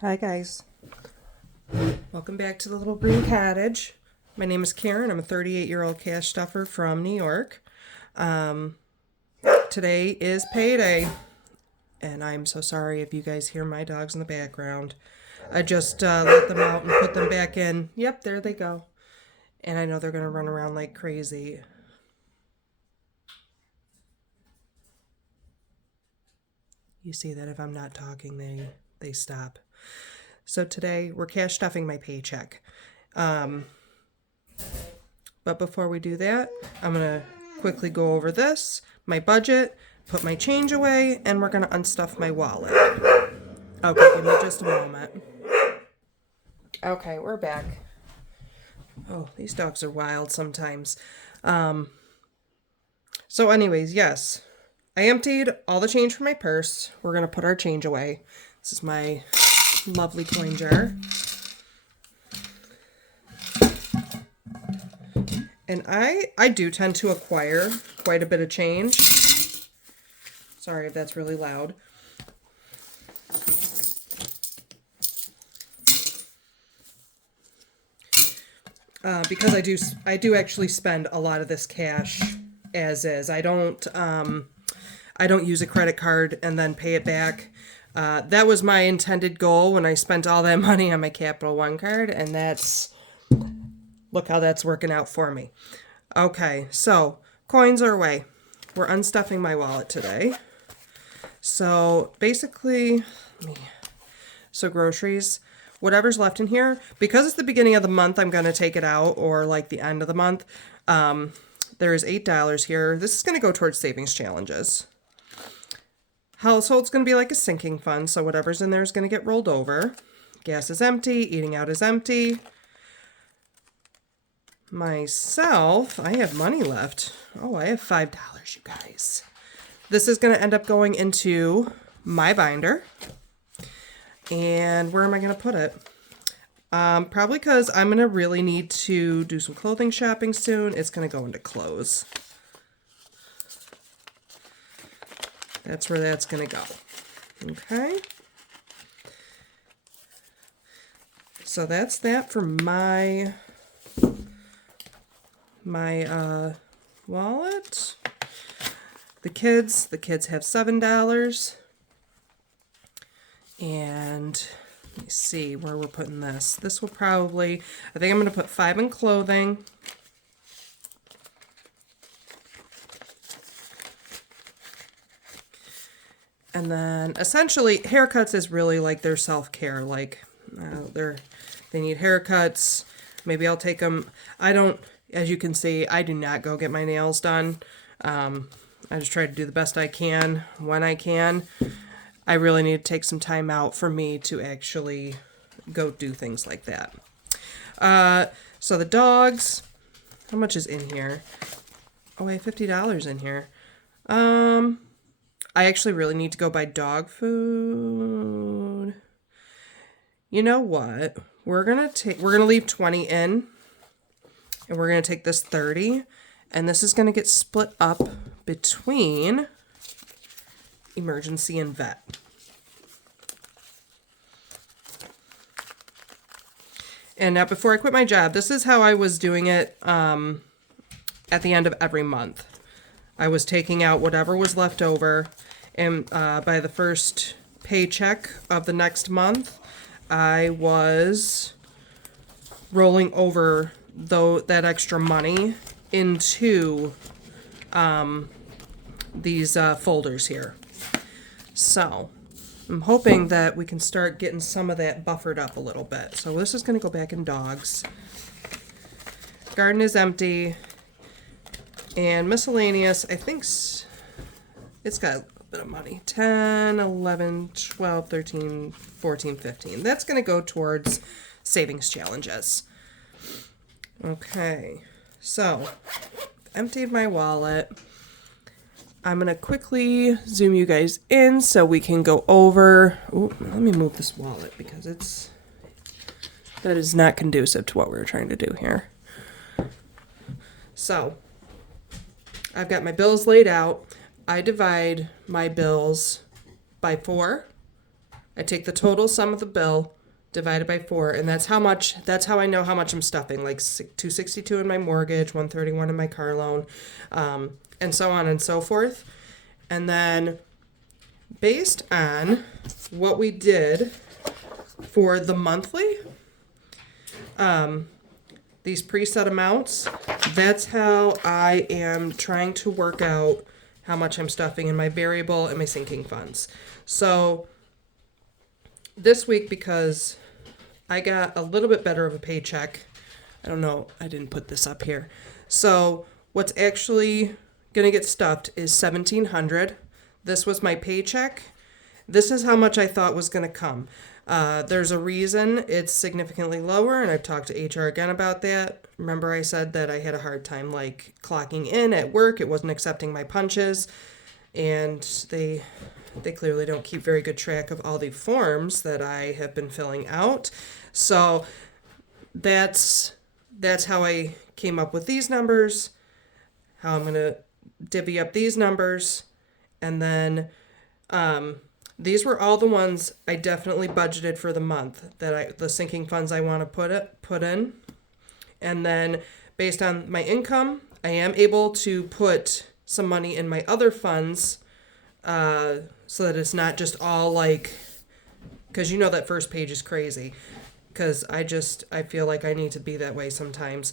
Hi guys, welcome back to the Little Green Cottage. My name is Karen. I'm a 38-year-old cash stuffer from New York. Today is payday, and I'm so sorry if you guys hear my dogs in the background. I just let them out and put them back in. Yep, there they go. And I know they're going to run around like crazy. You see that if I'm not talking, they stop. So today we're cash stuffing my paycheck. But before we do that, I'm going to quickly go over this, my budget, put my change away, and we're going to unstuff my wallet. Okay, give me just a moment. Okay, we're back. Oh, these dogs are wild sometimes. So anyways, yes, I emptied all the change from my purse. We're going to put our change away. This is my lovely coin jar. And I do tend to acquire quite a bit of change. Sorry if that's really loud. Because I do actually spend a lot of this cash as is. I don't use a credit card and then pay it back. That was my intended goal when I spent all that money on my Capital One card, and look how that's working out for me. Okay, so coins are away. We're unstuffing my wallet today. So basically, groceries, whatever's left in here, because it's the beginning of the month, I'm going to take it out, or like the end of the month. There's $8 here. This is going to go towards savings challenges. Household's going to be like a sinking fund, so whatever's in there is going to get rolled over. Gas is empty. Eating out is empty. Myself, I have money left. Oh, I have $5, you guys. This is going to end up going into my binder. And where am I going to put it? Probably because I'm going to really need to do some clothing shopping soon. It's going to go into clothes. That's where that's going to go. Okay. So that's that for my wallet. The kids have $7. And let me see where we're putting this. This will probably, I think I'm going to put $5 in clothing. And then essentially haircuts is really like their self-care. Like they need haircuts. Maybe I'll take them. As you can see, I do not go get my nails done. I just try to do the best I can when I can. I really need to take some time out for me to actually go do things like that. So the dogs, how much is in here? Oh, I have $50 in here. I actually really need to go buy dog food. You know what? We're gonna leave 20 in, and we're gonna take this 30, and this is gonna get split up between emergency and vet. And now before I quit my job, this is how I was doing it at the end of every month. I was taking out whatever was left over, and by the first paycheck of the next month, I was rolling over that extra money into these folders here. So I'm hoping that we can start getting some of that buffered up a little bit. So this is going to go back in dogs. Garden is empty. And miscellaneous, I think it's got a little bit of money. 10, 11, 12, 13, 14, 15. That's going to go towards savings challenges. Okay, so emptied my wallet. I'm going to quickly zoom you guys in so we can go over. Ooh, let me move this wallet because that is not conducive to what we're trying to do here. So I've got my bills laid out. I divide my bills by 4. I take the total sum of the bill divided by 4, and that's how I know how much I'm stuffing, like 262 in my mortgage, 131 in my car loan, and so on and so forth. And then based on what we did for the monthly, these preset amounts, that's how I am trying to work out how much I'm stuffing in my variable and my sinking funds. So this week, because I got a little bit better of a paycheck, I don't know, I didn't put this up here. So what's actually going to get stuffed is $1,700. This was my paycheck. This is how much I thought was going to come. There's a reason it's significantly lower, and I've talked to HR again about that. Remember I said that I had a hard time like clocking in at work. It wasn't accepting my punches, and they clearly don't keep very good track of all the forms that I have been filling out. So that's how I came up with these numbers, how I'm going to divvy up these numbers, and then these were all the ones I definitely budgeted for the month, the sinking funds I want to put in. And then based on my income, I am able to put some money in my other funds, so that it's not just all like, because you know that first page is crazy, because I feel like I need to be that way sometimes.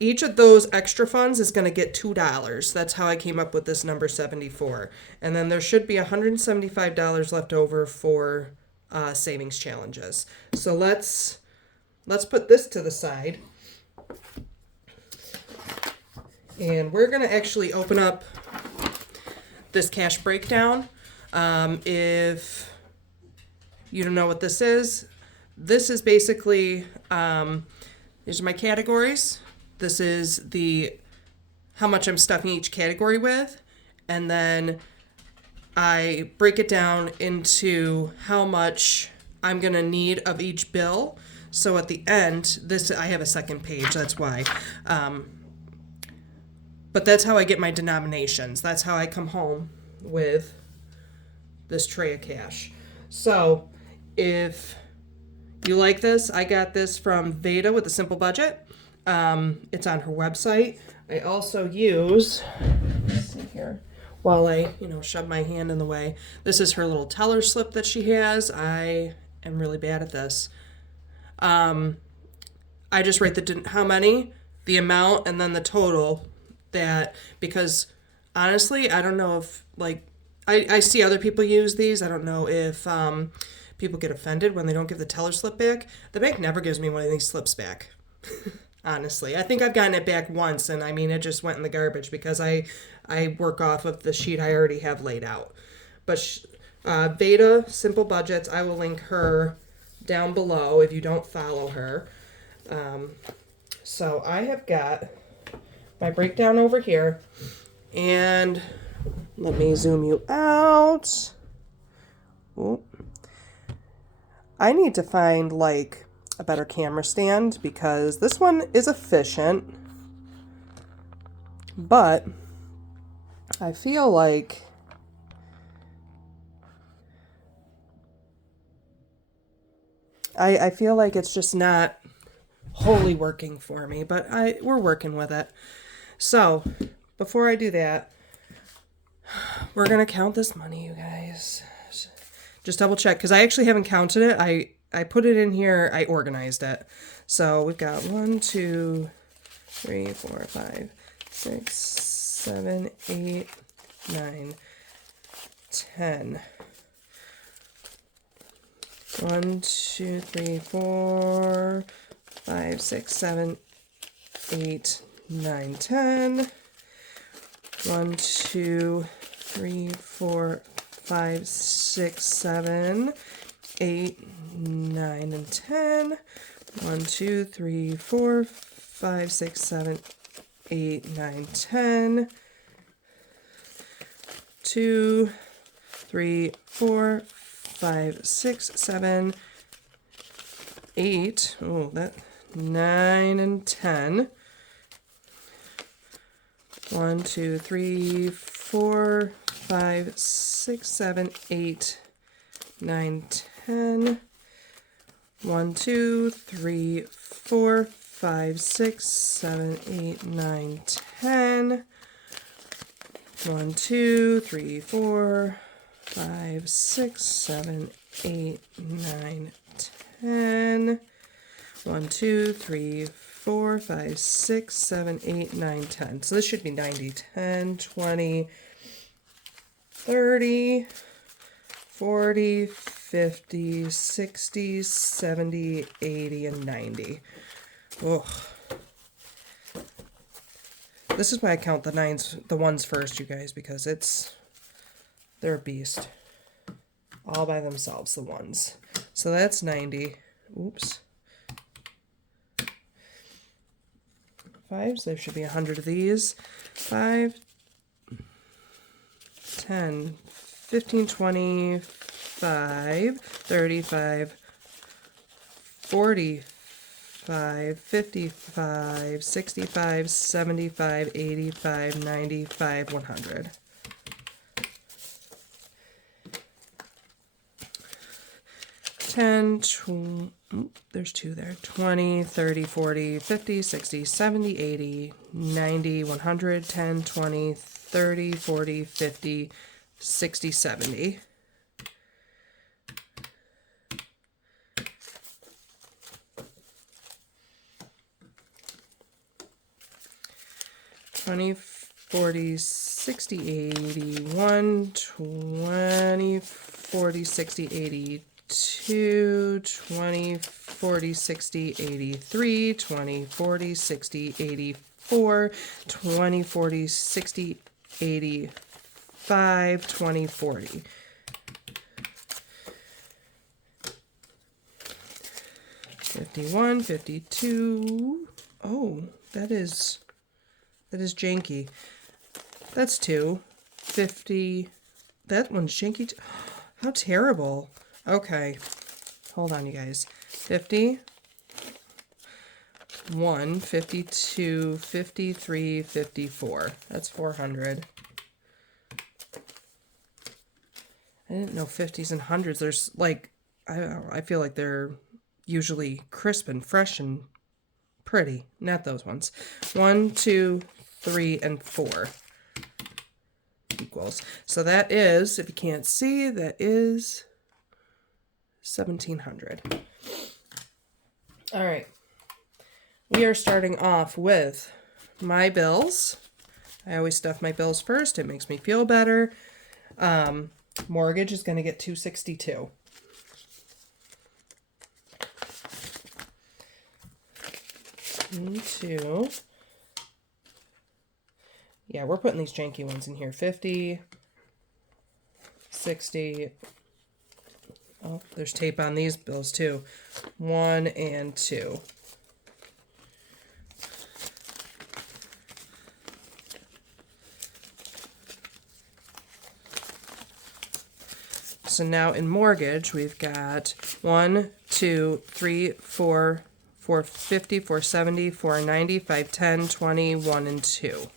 Each of those extra funds is going to get $2. That's how I came up with this number 74. And then there should be $175 left over for savings challenges. So let's put this to the side. And we're going to actually open up this cash breakdown. If you don't know what this is basically, these are my categories. This is how much I'm stuffing each category with, and then I break it down into how much I'm gonna need of each bill. So at the end, I have a second page, that's why. But that's how I get my denominations. That's how I come home with this tray of cash. So if you like this, I got this from Veda with a Simple Budget. It's on her website. I also use, let's see here, while I, shove my hand in the way. This is her little teller slip that she has. I am really bad at this. I just write how many, the amount, and then the total. Because honestly, I don't know if, I see other people use these. I don't know if people get offended when they don't give the teller slip back. The bank never gives me one of these slips back. Honestly, I think I've gotten it back once, and it just went in the garbage because I work off of the sheet I already have laid out. But Veda Simple Budgets, I will link her down below if you don't follow her. So I have got my breakdown over here, and let me zoom you out. Ooh. I need to find a better camera stand because this one is efficient, but I feel like I feel like it's just not wholly working for me, but we're working with it. So before I do that, we're gonna count this money, you guys. Just double check, because I actually haven't counted it. I put it in here, I organized it. So we've got 1, 2, 3, 4, 5, 6, 7, 8, 9, 10. 1, 2, 3, 4, 5, 6, 7, 8, 9, 10. 1, 2, 3, 4, 5, 6, 7, 8, 9, and 10. 1, 2, 3, 4, 5, 6, 7, 8, 9, 10. 2, 3, 4, 5, 6, 7, 8. Oh, that 9 and 10. 1, 2, 3, 4, 5, 6, 7, 8, 9, 10. 1, 2, 3, 4, 5, 6, 7, 8, 9, 10. 1, 2, 3, 4, 5, 6, 7, 8, 9, 10. 1, 2, 3, 4, 5, 6, 7, 8, 9, 10. So this should be 90. 10, 20, 30, 40, 50, 60, 70, 80, and 90. Oh. This is why I count the ones first, you guys, because they're a beast. All by themselves, the ones. So that's 90. Oops. Fives, there should be 100 of these. 5, 10, 15, 20, 5, 35, 45, 55, 65, 75, 85, 95, 100. 10, there's 2 there. 20, 30, 40, 50, 60, 70, 80, 90, 100, 10, 20, 30, 40, 50, 60, 70. 20, 40, 60, 81, 20, 40, 60, 82, 20, 40, 60, 83, 20, 40, 60, 84, 20, 40, 60, 85, 20, 40. 51, 52. Oh, that is janky. That's 2. 50. That one's janky. How terrible. Okay. Hold on, you guys. 50. 1, 52, 53, 54. That's 400. I didn't know 50s and 100s. There's like, I don't know, I feel like they're usually crisp and fresh and pretty. Not those ones. 1, 2, 3, and 4 equals. So that is, if you can't see, that is 1,700. All right. We are starting off with my bills. I always stuff my bills first. It makes me feel better. Mortgage is going to get $262. Two. Yeah, we're putting these janky ones in here. 50, 60. Oh, there's tape on these bills too. 1 and 2. So now in mortgage, we've got 1, 2, 3, 4, 450, 470, 490, 510, 20, 1, and 2.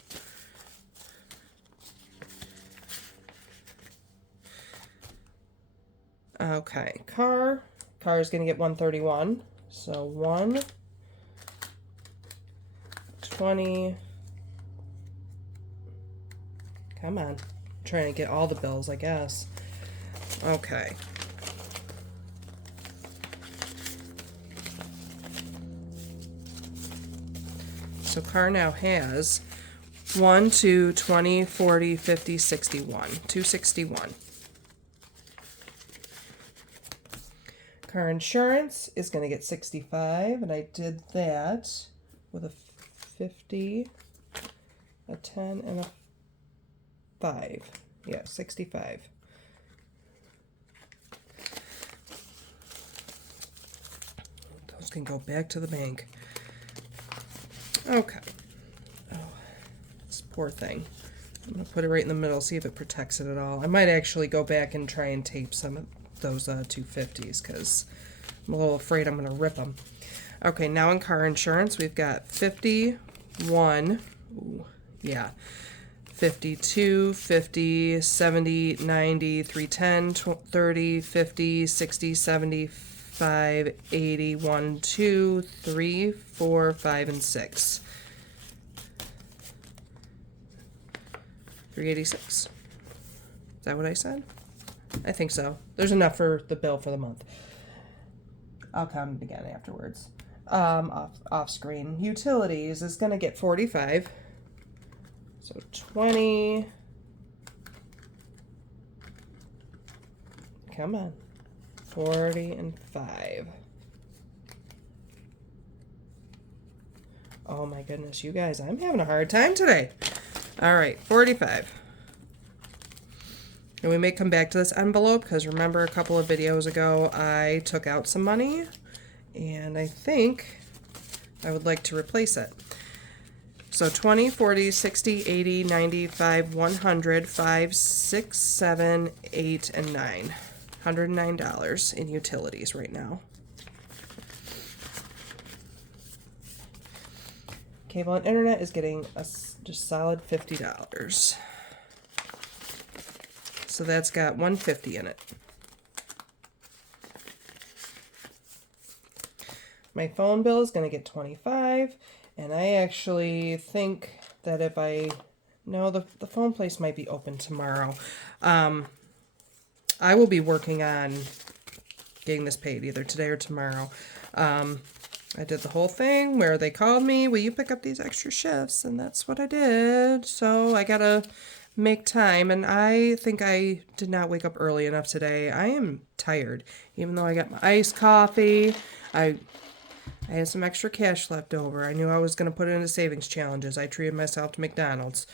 Okay, car is going to get 131. So 1, 20. Come on. I'm trying to get all the bills, I guess. Okay. So car now has 1, 2, 20, 40, 50, 61. 261. Car insurance is going to get 65, and I did that with a 50, a 10, and a 5. Yeah, 65. Those can go back to the bank. Okay. Oh, this poor thing. I'm going to put it right in the middle, see if it protects it at all. I might actually go back and try and tape some of those 250s because I'm a little afraid I'm going to rip them. Okay, now in car insurance, we've got 51. Ooh, yeah. 52, 50, 70, 90, 310, 30, 50, 60, 75, 80, 1, 2, 3, 4, 5, and 6. 386. Is that what I said? I think so. There's enough for the bill for the month. I'll count it again afterwards. Off screen. Utilities is going to get 45. So 20. Come on. 40 and 5. Oh my goodness, you guys, I'm having a hard time today. All right, 45. And we may come back to this envelope because remember a couple of videos ago I took out some money and I think I would like to replace it. So 20, 40, 60, 80, 95, 100, 5, 6, 7, 8, and 9. $109 in utilities right now. Cable and internet is getting a just solid $50. So that's got $150 in it. My phone bill is going to get $25, and I actually think that if I no, the phone place might be open tomorrow. I will be working on getting this paid either today or tomorrow. I did the whole thing where they called me, will you pick up these extra shifts? And that's what I did. So I gotta make time, and I think I did not wake up early enough today. I am tired, even though I got my iced coffee. I had some extra cash left over. I knew I was going to put it into savings challenges. I treated myself to McDonald's.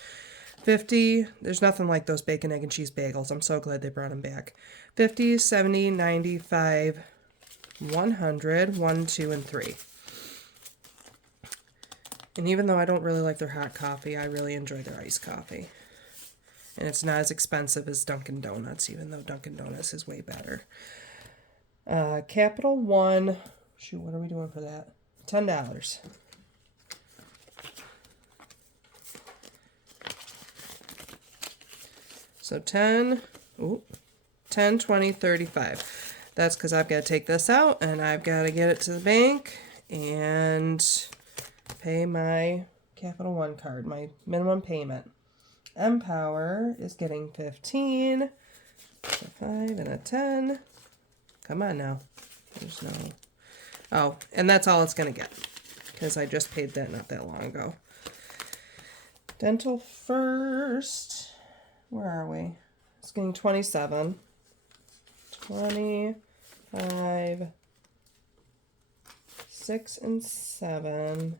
50, there's nothing like those bacon, egg, and cheese bagels. I'm so glad they brought them back. 50, 70, 95, 100, 1, 2, and 3. And even though I don't really like their hot coffee, I really enjoy their iced coffee. And it's not as expensive as Dunkin' Donuts, even though Dunkin' Donuts is way better. Capital One, shoot, what are we doing for that? $10. So 10, 20, 35. That's because I've got to take this out and I've got to get it to the bank and pay my Capital One card, my minimum payment. Empower is getting 15, a 5 and a 10. Come on now. There's no... Oh, and that's all it's going to get because I just paid that not that long ago. Dental First. Where are we? It's getting 27. 25. 6 and 7.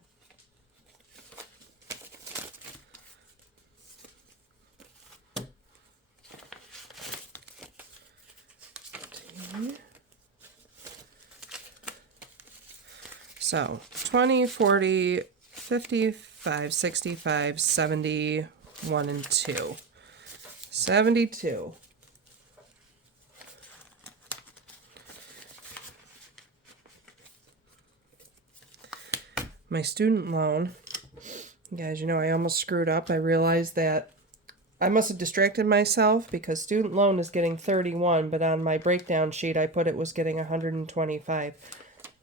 So 20, 40, 55, 65, 70, 1 and 2. 72. My student loan. Guys, you know, I almost screwed up. I realized that I must have distracted myself because student loan is getting 31, but on my breakdown sheet I put it was getting 125.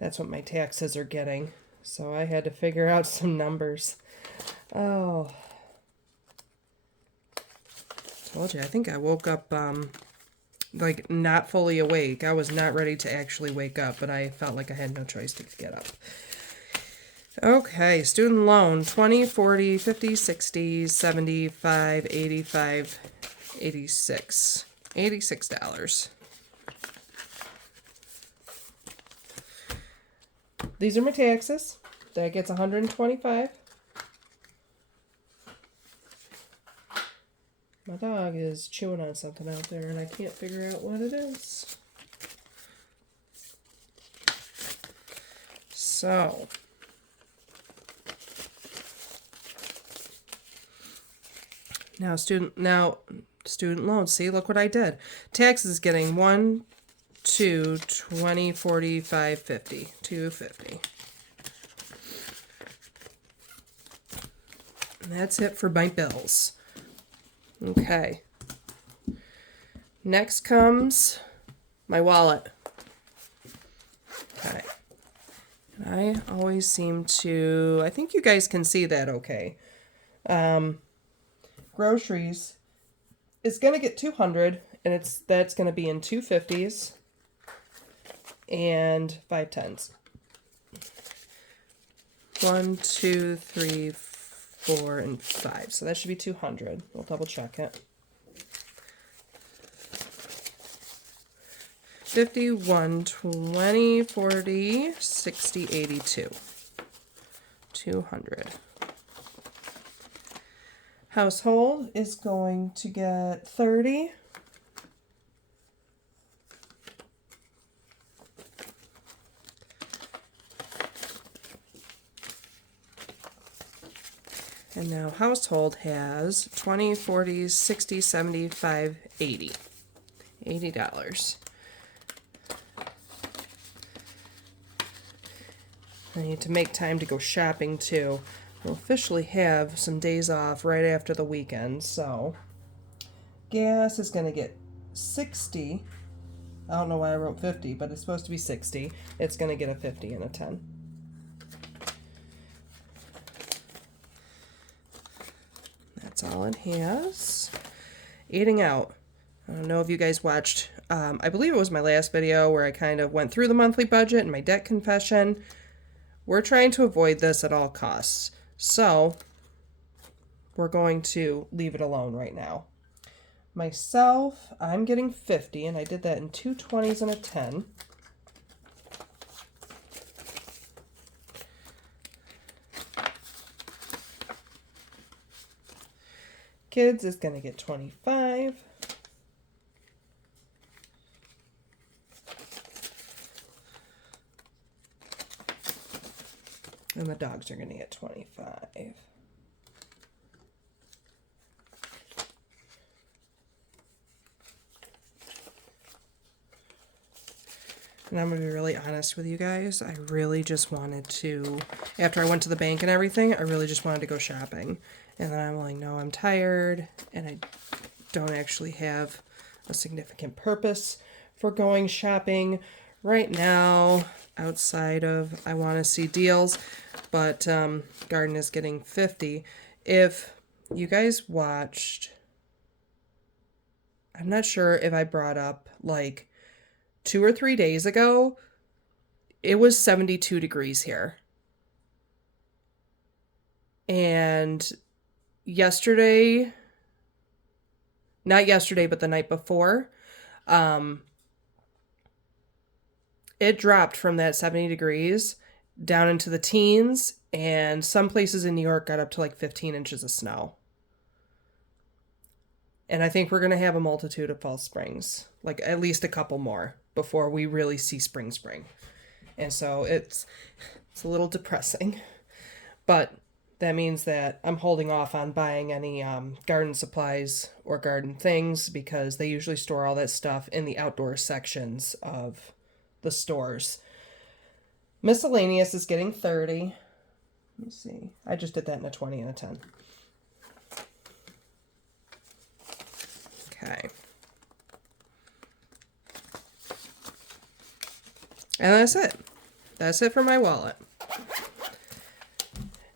That's what my taxes are getting. So I had to figure out some numbers. Oh. Told you, I think I woke up, like, not fully awake. I was not ready to actually wake up, but I felt like I had no choice to get up. Okay, student loan, 20, 40, 50, 60, 75, 85, 86. $86. These are my taxes. That gets 125. My dog is chewing on something out there and I can't figure out what it is. So, now student loan. See, look what I did. Taxes is getting 1, 2, 20, 45, 50. 250. And that's it for my bills. Okay. Next comes my wallet. Okay. And I always seem to, I think you guys can see that okay. Groceries is going to get 200, and that's going to be in 250s and 510s. 1, 2, 3, 4, and 5. So that should be 200. We'll double check it. 50, 1, 20, 40, 60, 82. 200. Household is going to get 30. And now household has 20, 40, 60, 75, 80. $80. I need to make time to go shopping too. We'll officially have some days off right after the weekend, so gas is going to get 60. I don't know why I wrote 50, but it's supposed to be 60. It's going to get a 50 and a 10. That's all it has. Eating out. I don't know if you guys watched, I believe it was my last video where I kind of went through the monthly budget and my debt confession. We're trying to avoid this at all costs. So, we're going to leave it alone right now. Myself, I'm getting 50, and I did that in 2 20s and a 10. Kids is going to get 25. And the dogs are going to get 25. And I'm going to be really honest with you guys. I really just wanted to, after I went to the bank and everything, I really just wanted to go shopping. And then I'm like, no, I'm tired. And I don't actually have a significant purpose for going shopping right now outside of I want to see deals. But Garden is getting 50. If you guys watched, I'm not sure if I brought up like 2 or 3 days ago, it was 72 degrees here. And yesterday, not yesterday, but the night before, it dropped from that 70 degrees down into the teens, and some places in New York got up to like 15 inches of snow. And I think we're going to have a multitude of false springs, like at least a couple more before we really see spring. And so it's a little depressing, but that means that I'm holding off on buying any garden supplies or garden things because they usually store all that stuff in the outdoor sections of the stores. Miscellaneous is getting 30. Let me see. I just did that in a 20 and a 10. Okay. And that's it. That's it for my wallet.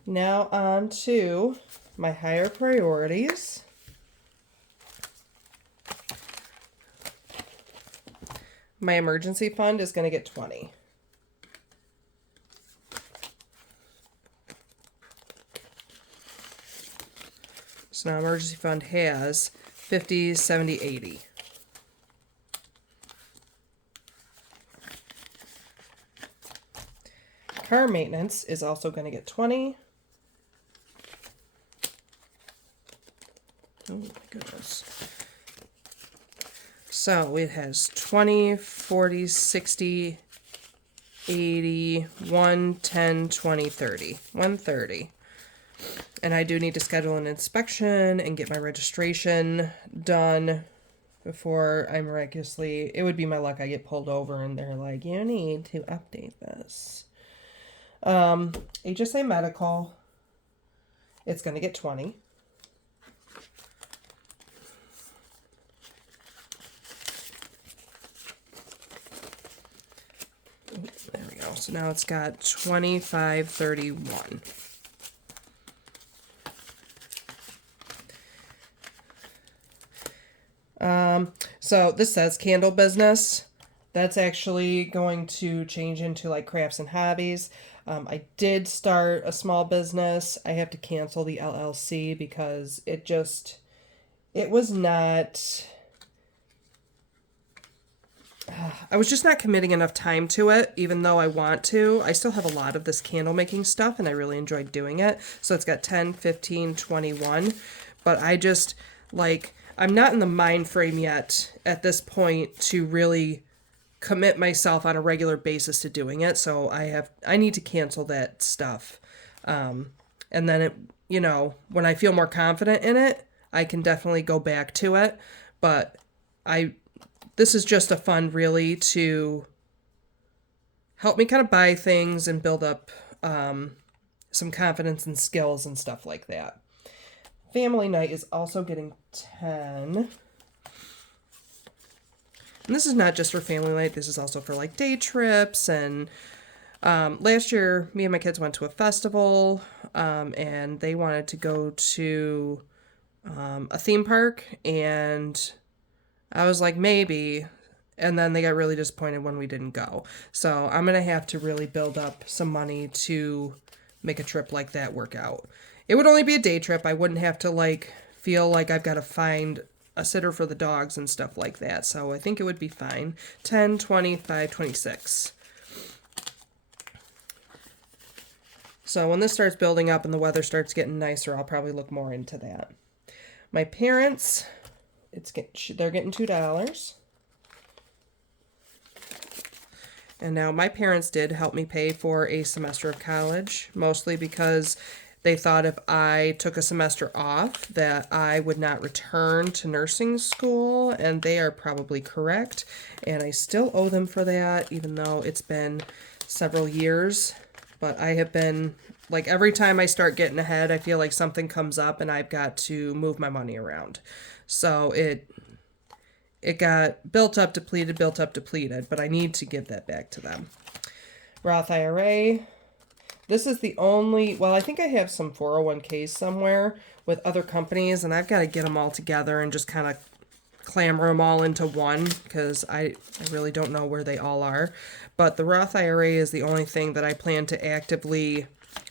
Now on to my higher priorities. My emergency fund is going to get 20. So now emergency fund has 50, 70, 80. Car maintenance is also going to get 20. Oh my goodness. So it has 20, 40, 60, 80, 110, 20, 30. 130. And I do need to schedule an inspection and get my registration done before I miraculously, it would be my luck I get pulled over and they're like, you need to update this. HSA medical, it's going to get 20. There we go. So now it's got 2531. So this says candle business. That's actually going to change into like crafts and hobbies. I did start a small business. I have to cancel the LLC because it was not, I was just not committing enough time to it, even though I want to. I still have a lot of this candle making stuff and I really enjoyed doing it. So it's got 10, 15, 21. But I just, like, I'm not in the mind frame yet at this point to really commit myself on a regular basis to doing it. So I need to cancel that stuff. And then when I feel more confident in it, I can definitely go back to it. But this is just a fund really to help me kind of buy things and build up some confidence and skills and stuff like that. Family night is also getting 10. And this is not just for family night. This is also for like day trips. And last year, me and my kids went to a festival and they wanted to go to a theme park. And I was like, maybe. And then they got really disappointed when we didn't go. So I'm going to have to really build up some money to make a trip like that work out. It would only be a day trip. I wouldn't have to like feel like I've got to find a sitter for the dogs and stuff like that. So I think it would be fine. 10, 25, 26. So when this starts building up and the weather starts getting nicer, I'll probably look more into that. My parents, they're getting $2. And now my parents did help me pay for a semester of college, mostly because they thought if I took a semester off that I would not return to nursing school, and they are probably correct. And I still owe them for that, even though it's been several years. But I have been, like, every time I start getting ahead, I feel like something comes up and I've got to move my money around. So it got built up, depleted, but I need to give that back to them. Roth IRA. This is the only, well, I think I have some 401ks somewhere with other companies, and I've got to get them all together and just kind of clamor them all into one because I really don't know where they all are. But the Roth IRA is the only thing that I plan to actively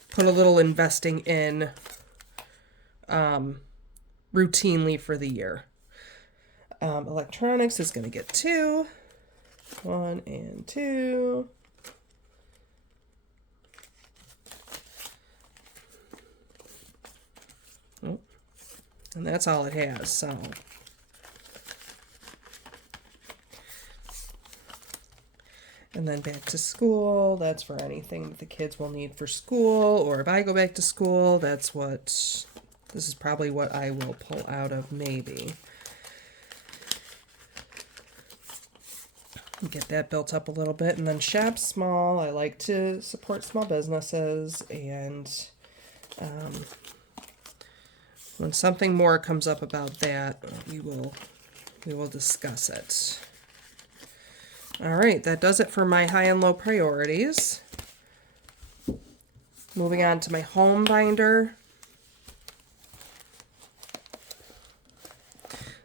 put a little investing in routinely for the year. Electronics is going to get 2. 1 and 2. Oh, and that's all it has, so. And then back to school, that's for anything that the kids will need for school, or if I go back to school, this is probably what I will pull out of maybe. Get that built up a little bit, and then shop small. I like to support small businesses, and when something more comes up about that, we will discuss it. All right, that does it for my high and low priorities. Moving on to my home binder.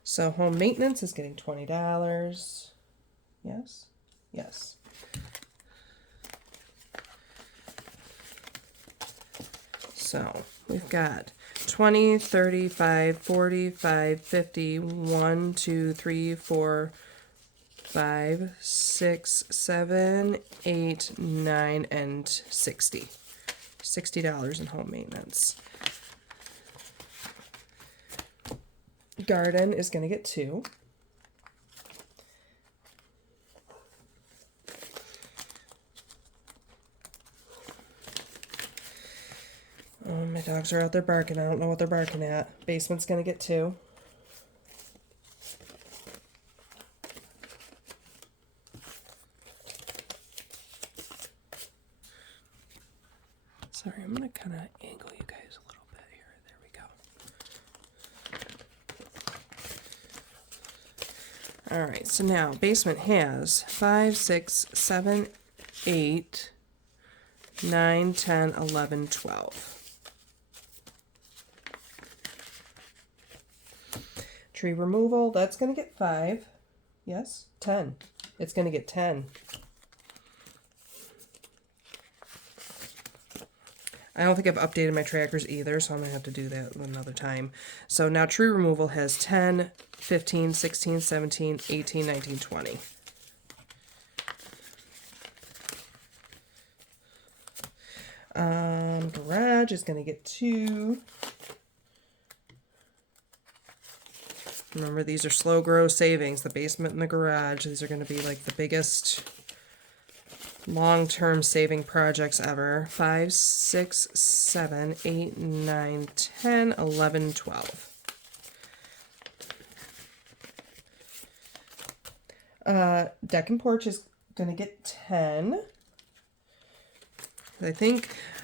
So home maintenance is getting $20. Yes? Yes. So we've got 20, 35, 45, 50, 1, 2, 3, 4, 5, 6, 7, 8, 9, and 60. $60 in home maintenance. Garden is going to get 2. Oh, my dogs are out there barking. I don't know what they're barking at. Basement's going to get 2. Sorry, I'm going to kind of angle you guys a little bit here. There we go. All right, so now basement has 5, 6, 7, 8, 9, 10, 11, 12. Tree removal, that's going to get 5. Yes, 10. It's going to get 10. I don't think I've updated my trackers either, so I'm going to have to do that another time. So now tree removal has 10, 15, 16, 17, 18, 19, 20. Garage is going to get 2. Remember, these are slow grow savings. The basement and the garage. These are going to be like the biggest long-term saving projects ever. 5, 6, 7, 8, 9, 10, 11, 12. Deck and porch is going to get 10.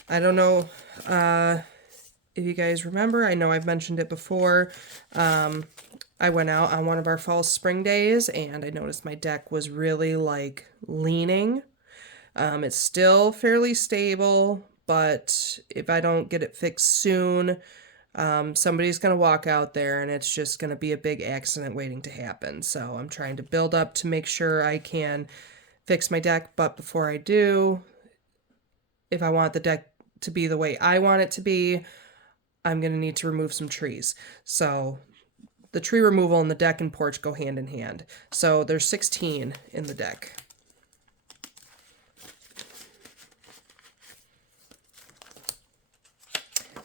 I don't know if you guys remember. I know I've mentioned it before. I went out on one of our fall spring days and I noticed my deck was really like leaning. It's still fairly stable, but if I don't get it fixed soon, somebody's going to walk out there and it's just going to be a big accident waiting to happen. So I'm trying to build up to make sure I can fix my deck. But before I do, if I want the deck to be the way I want it to be, I'm going to need to remove some trees. So the tree removal and the deck and porch go hand in hand. So there's 16 in the deck.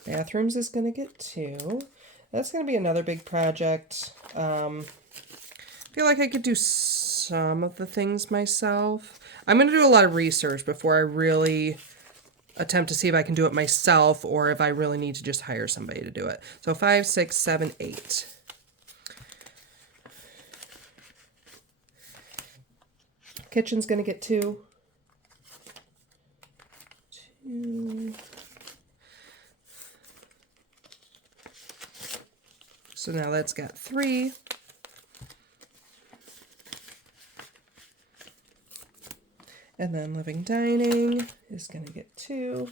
Bathrooms is going to get 2. That's going to be another big project. I feel like I could do some of the things myself. I'm going to do a lot of research before I really attempt to see if I can do it myself or if I really need to just hire somebody to do it. So 5, 6, 7, 8. Kitchen's going to get 2. 2. So now that's got 3. And then living dining is going to get 2.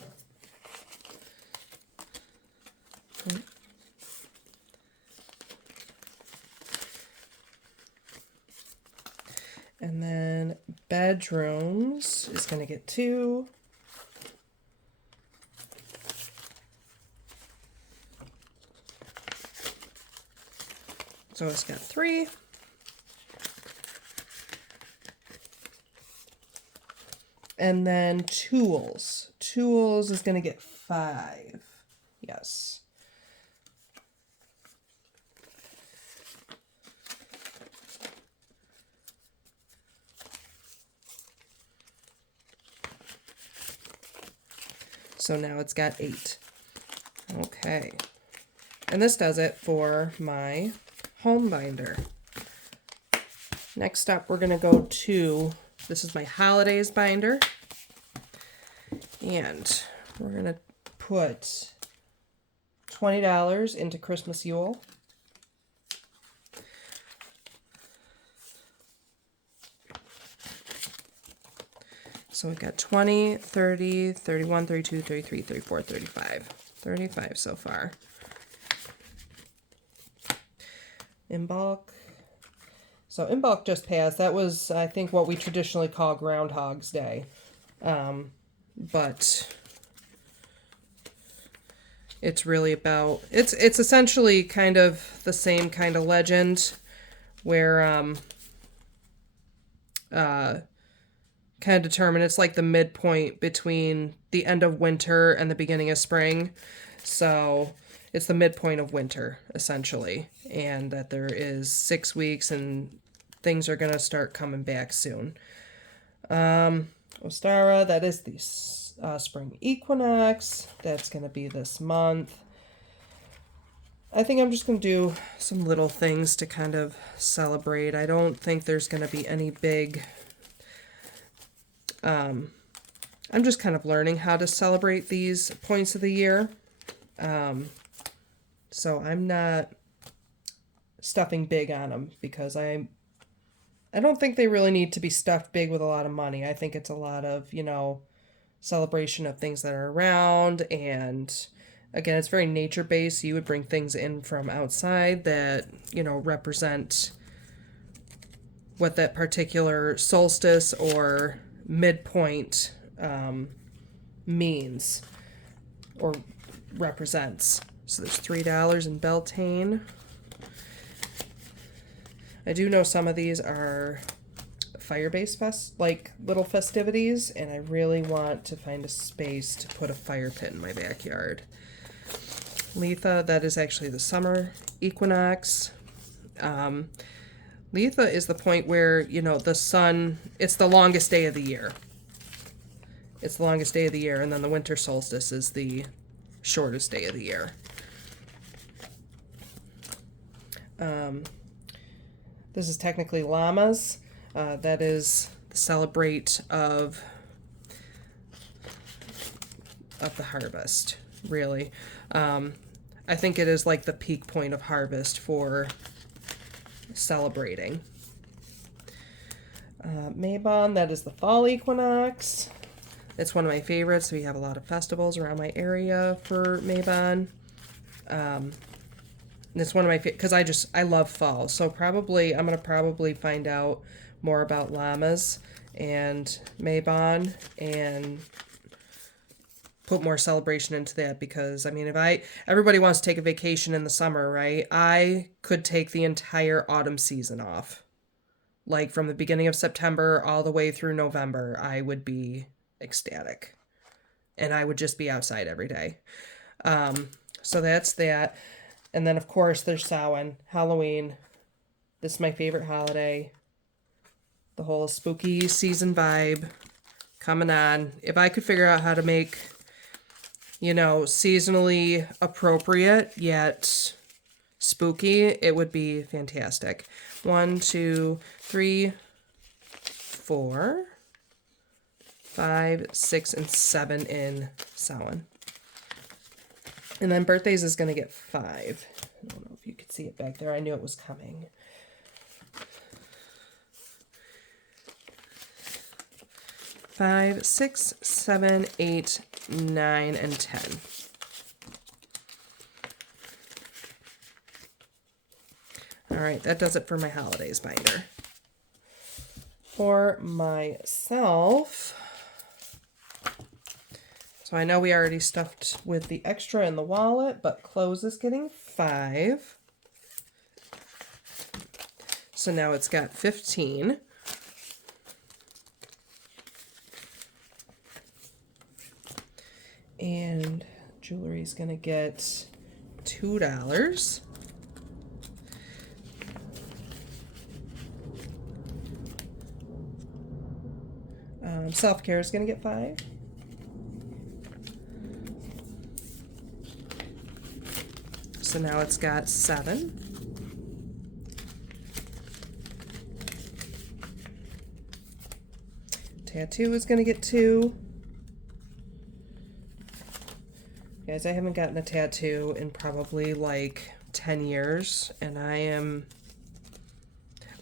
And then bedrooms is going to get 2. So it's got 3. And then tools. Tools is going to get 5. Yes. So now it's got 8. Okay. And this does it for my home binder. Next up, we're going to go to, this is my holidays binder. And we're going to put $20 into Christmas Yule. So we've got 20, 30, 31, 32, 33, 34, 35. 35 so far. In bulk. So in bulk just passed. That was, I think, what we traditionally call Groundhog's Day. But it's really about, it's essentially kind of the same kind of legend where kind of determine it's like the midpoint between the end of winter and the beginning of spring. So it's the midpoint of winter, essentially, and that there is 6 weeks and things are going to start coming back soon. Ostara, that is the spring equinox. That's going to be this month. I think I'm just going to do some little things to kind of celebrate. I don't think there's going to be any big... I'm just kind of learning how to celebrate these points of the year. So I'm not stuffing big on them because I I don't think they really need to be stuffed big with a lot of money. I think it's a lot of, celebration of things that are around. And again, it's very nature based. So you would bring things in from outside that, represent what that particular solstice or midpoint means or represents. So there's $3 in Beltane. I do know some of these are fire-based like little festivities, and I really want to find a space to put a fire pit in my backyard. Letha, that is actually the summer equinox. Letha is the point where, the sun, it's the longest day of the year. It's the longest day of the year, and then the winter solstice is the shortest day of the year. This is technically llamas. That is the celebrate of the harvest, really. I think it is like the peak point of harvest for celebrating. Mabon, that is the fall equinox. It's one of my favorites. We have a lot of festivals around my area for Mabon. It's one of my because I love fall. So I'm gonna probably find out more about llamas and Mabon and put more celebration into that, because everybody wants to take a vacation in the summer, right? I could take the entire autumn season off. Like from the beginning of September all the way through November, I would be ecstatic. And I would just be outside every day. So that's that. And then, of course, there's Samhain, Halloween. This is my favorite holiday. The whole spooky season vibe coming on. If I could figure out how to make, seasonally appropriate yet spooky, it would be fantastic. 1, 2, 3, 4, 5, 6, and 7 in Samhain. And then birthdays is going to get 5. I don't know if you could see it back there. I knew it was coming. 5, 6, 7, 8, 9, and 10. All right, that does it for my holidays binder. For myself, so I know we already stuffed with the extra in the wallet, but clothes is getting 5. So now it's got 15. And jewelry is going to get $2. Self-care is going to get 5. So now it's got 7. Tattoo is going to get 2. Guys, I haven't gotten a tattoo in probably like 10 years, and I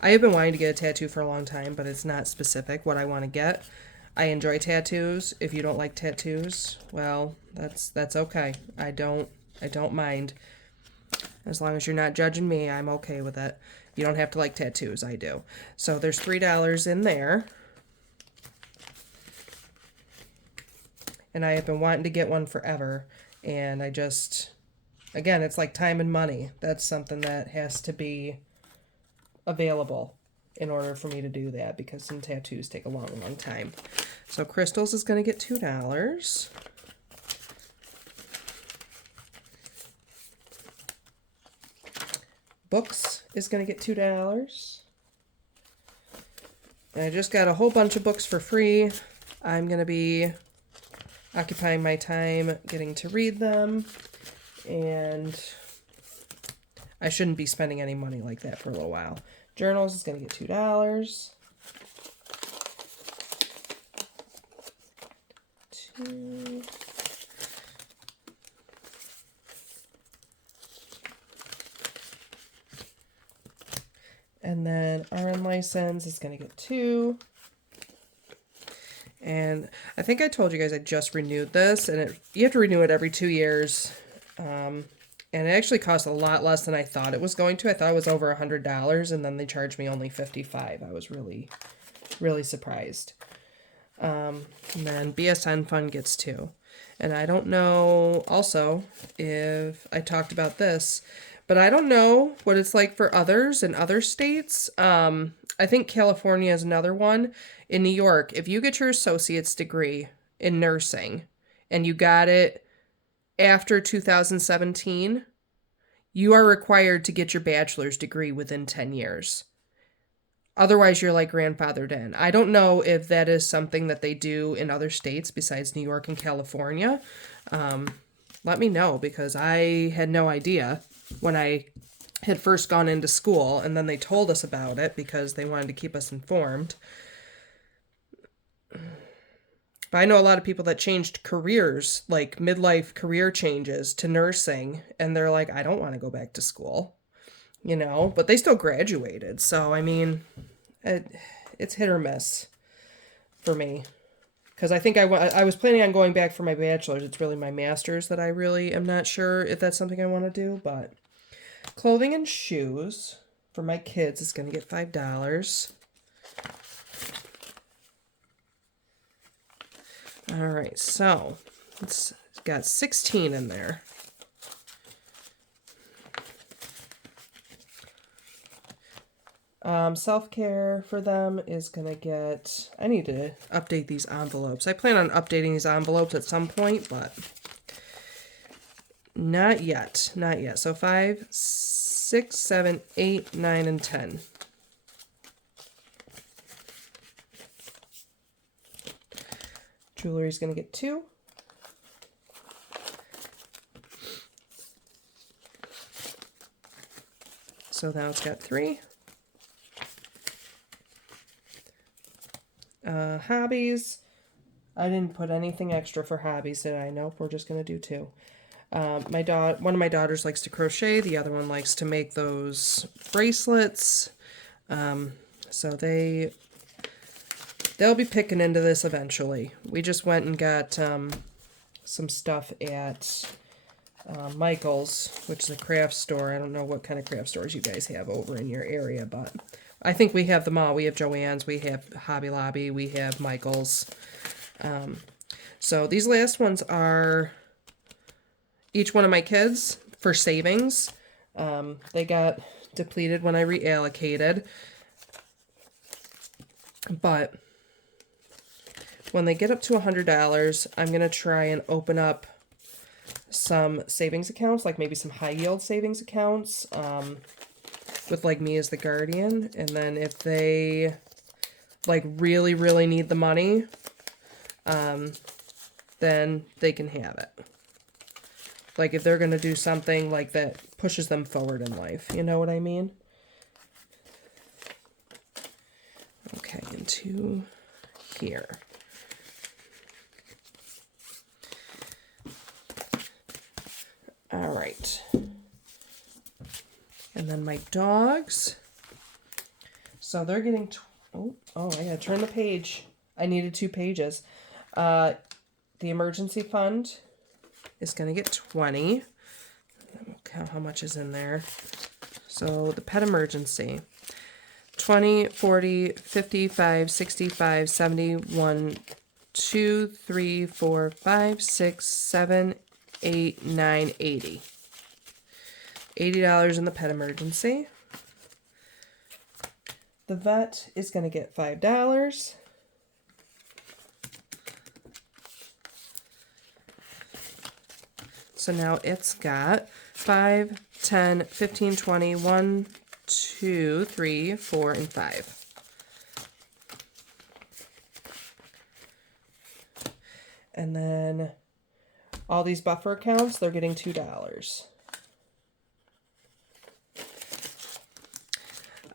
have been wanting to get a tattoo for a long time, but it's not specific what I want to get. I enjoy tattoos. If you don't like tattoos, well, that's okay. I don't mind. As long as you're not judging me, I'm okay with it. You don't have to like tattoos. I do. So there's $3 in there. And I have been wanting to get one forever. And again, it's like time and money. That's something that has to be available in order for me to do that, because some tattoos take a long, long time. So crystals is going to get $2. Books is going to get $2. And I just got a whole bunch of books for free. I'm going to be occupying my time getting to read them, and I shouldn't be spending any money like that for a little while. Journals is going to get $2. 2. And And then RN license is going to get 2. And I think I told you guys I just renewed this, and you have to renew it every 2 years. And it actually cost a lot less than I thought it was going to. I thought it was over $100, and then they charged me only $55. I was really, really surprised. And then BSN fund gets 2. And I don't know also if I talked about this, but I don't know what it's like for others in other states. I think California is another one. In New York, if you get your associate's degree in nursing and you got it after 2017, you are required to get your bachelor's degree within 10 years. Otherwise, you're like grandfathered in. I don't know if that is something that they do in other states besides New York and California. Let me know, because I had no idea when I had first gone into school, and then they told us about it because they wanted to keep us informed. But I know a lot of people that changed careers, like midlife career changes to nursing, and they're like, I don't want to go back to school, but they still graduated. So, I mean, it's hit or miss for me. Because I think I was planning on going back for my bachelor's. It's really my master's that I really am not sure if that's something I want to do. But clothing and shoes for my kids is going to get $5. All right, so it's got 16 in there. Self-care for them is going to get, I need to update these envelopes. I plan on updating these envelopes at some point, but not yet. Not yet. So 5, 6, 7, 8, 9, and 10. Jewelry is going to get 2. So now it's got 3. Hobbies. I didn't put anything extra for hobbies, did I? Nope, we're just going to do 2. One of my daughters likes to crochet. The other one likes to make those bracelets. So they'll be picking into this eventually. We just went and got some stuff at Michael's, which is a craft store. I don't know what kind of craft stores you guys have over in your area, but I think we have them all. We have Joann's, we have Hobby Lobby, we have Michael's. So these last ones are each one of my kids for savings. They got depleted when I reallocated. But when they get up to $100, I'm going to try and open up some savings accounts, like maybe some high yield savings accounts, with like me as the guardian. And then if they like really, really need the money, then they can have it. Like if they're going to do something like that pushes them forward in life, you know what I mean? Okay, into here. All right. And then my dogs. So they're getting, I gotta turn the page. I needed 2 pages. The emergency fund is gonna get 20. We'll count how much is in there. So the pet emergency. 20, 40, 55, 65, 71, 2, 3, 4, 5, 6, 7, 8, 9, 80. $80 in the pet emergency. The vet is going to get $5. So now it's got 5, 10, 15, 20, 1, 2, 3, 4, and 5. And then all these buffer accounts, they're getting $2.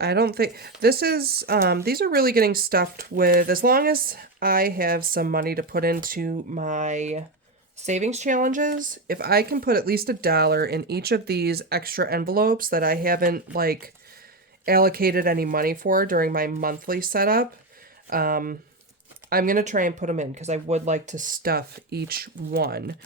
I don't think this is, these are really getting stuffed with, as long as I have some money to put into my savings challenges, if I can put at least $1 in each of these extra envelopes that I haven't like allocated any money for during my monthly setup. I'm going to try and put them in because I would like to stuff each one.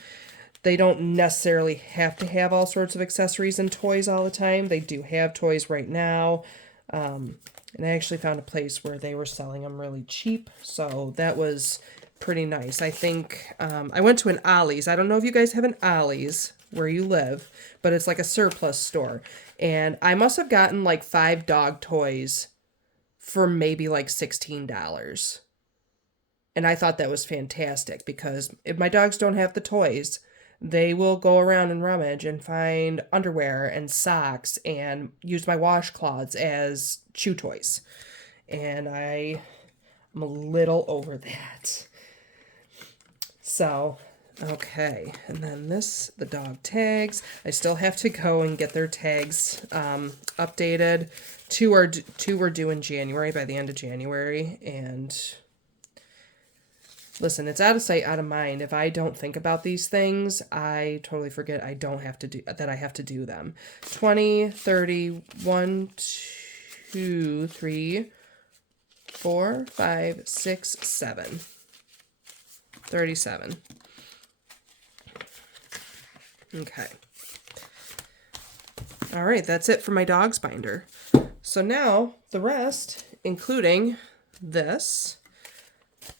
They don't necessarily have to have all sorts of accessories and toys all the time. They do have toys right now. And I actually found a place where they were selling them really cheap. So that was pretty nice. I think I went to an Ollie's. I don't know if you guys have an Ollie's where you live, but it's like a surplus store. And I must have gotten like 5 dog toys for maybe like $16. And I thought that was fantastic because if my dogs don't have the toys, they will go around and rummage and find underwear and socks and use my washcloths as chew toys. And I'm a little over that. So, okay. And then the dog tags. I still have to go and get their tags updated. Two were due in January, by the end of January. And listen, it's out of sight, out of mind. If I don't think about these things, I totally forget I have to do them. 20, 30, 1, 2, 3, 4, 5, 6, 7. 37. Okay. All right, that's it for my dog's binder. So now the rest, including this,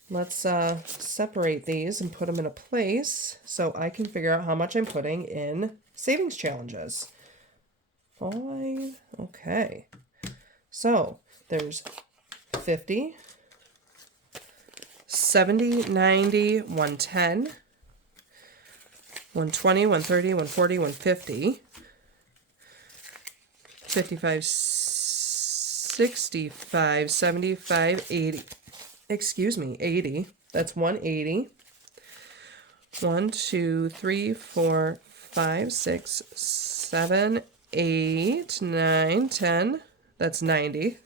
let's separate these and put them in a place so I can figure out how much I'm putting in savings challenges. 5, okay. So there's 50, 70, 90, 110, 120, 130, 140, 150, 55, 65, 75, 80. Excuse me, 80. That's 180. 1, 2, 3, 4, 5, 6, 7, 8, 9, 10. That's 90.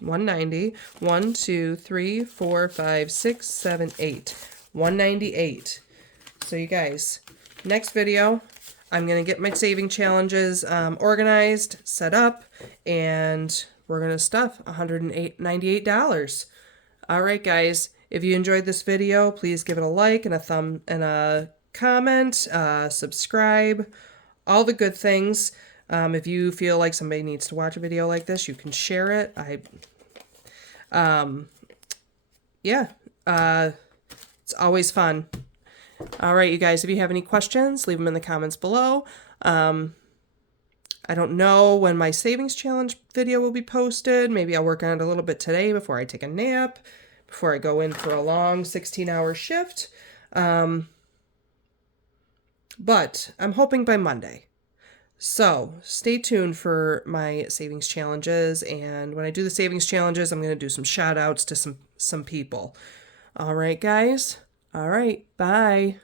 190. 1, 2, 3, 4, 5, 6, 7, 8. 198. So you guys, next video, I'm going to get my saving challenges organized, set up, and we're going to stuff $198. All right, guys, if you enjoyed this video, please give it a like and a thumb and a comment, subscribe, all the good things. If you feel like somebody needs to watch a video like this, you can share it. It's always fun. All right, you guys, if you have any questions, leave them in the comments below. I don't know when my savings challenge video will be posted. Maybe I'll work on it a little bit today before I take a nap, before I go in for a long 16-hour shift. But I'm hoping by Monday. So stay tuned for my savings challenges. And when I do the savings challenges, I'm going to do some shout outs to some people. All right, guys. All right. Bye.